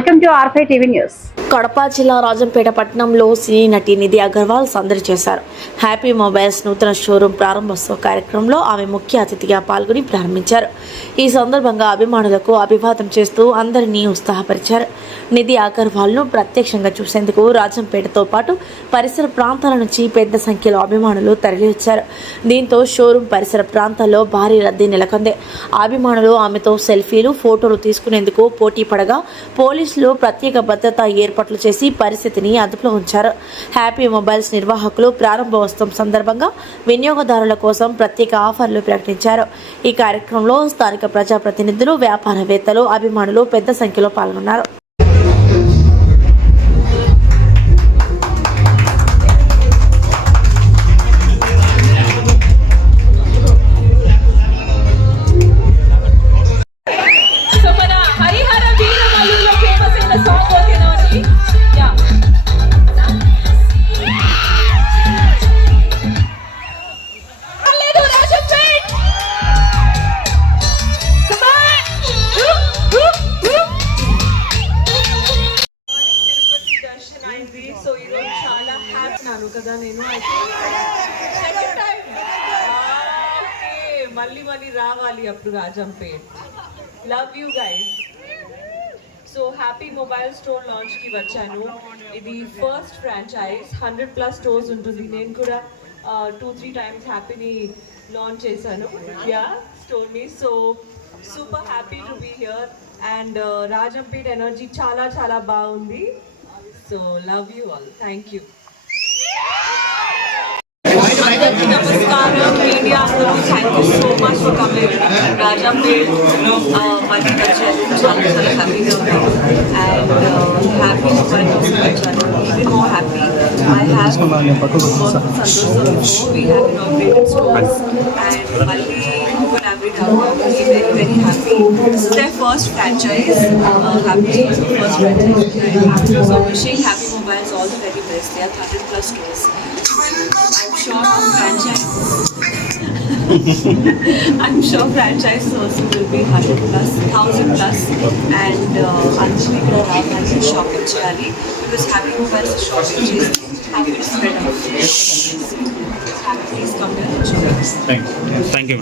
Welcome to R five TV news. Kadapa జిల్లా రాజంపేట పట్టణంలో సినీ నటి నిధి అగర్వాల్ సందడి చేశారు. హ్యాపీ మొబైల్స్ నూతన షోరూం ప్రారంభోత్సవ కార్యక్రమంలో ఆమె ముఖ్య అతిథిగా పాల్గొని ప్రారంభించారు. ఈ సందర్భంగా అభిమానులకు అభివాదం చేస్తూ అందరినీ ఉత్సాహపరిచారు. నిధి అగర్వాల్ను ప్రత్యక్షంగా చూసేందుకు రాజంపేటతో పాటు పరిసర ప్రాంతాల నుంచి పెద్ద సంఖ్యలో అభిమానులు తరలివచ్చారు. దీంతో షోరూం పరిసర ప్రాంతాల్లో భారీ రద్దీ నెలకొంది. అభిమానులు ఆమెతో సెల్ఫీలు, ఫోటోలు తీసుకునేందుకు పోటీ పడగా పోలీసులు ప్రత్యేక భద్రతా ఏర్పాట్లు చేసి పరిస్థితిని అదుపులో ఉంచారు. హ్యాపీ మొబైల్స్ నిర్వాహకులు ప్రారంభోత్సవం సందర్భంగా వినియోగదారుల కోసం ప్రత్యేక ఆఫర్లు ప్రకటించారు. ఈ కార్యక్రమంలో స్థానిక ప్రజాప్రతినిధులు, వ్యాపారవేత్తలు, అభిమానులు పెద్ద సంఖ్యలో పాల్గొన్నారు. సో ఈరోజు చాలా హ్యాపీ కదా నేను మళ్ళీ రావాలి అప్పుడు Rajampet. Love you guys. So Happy Mobile store లాంచ్కి వచ్చాను. ఇది ఫస్ట్ ఫ్రాంచైజ్, 100+ స్టోర్స్ ఉంటుంది. నేను కూడా 2-3 టైమ్స్ హ్యాపీని లాంచ్ చేశాను స్టోర్ని. So super happy to be here and Rajampet energy చాలా చాలా బాగుంది. So love you all. Thank you. Namaskaram media. Thank you so much for coming. Rajampet mali vacharu chaala chaala happy ga undi and happy mobile even more happy. I have Santosh. We have inaugurated stores and malli collaborate very very happy. This is their first franchise. Happy first franchise. So wishing Happy Mobiles all the very best. They have 100+ stores. I'm sure franchise stores will be 100+, 1,000+, and Anjali కూడా రావాలి షాపింగ్ చేయాలి. Because Happy Mobiles shopping చేసి happy to spread out. Please come here and shop. Thank you.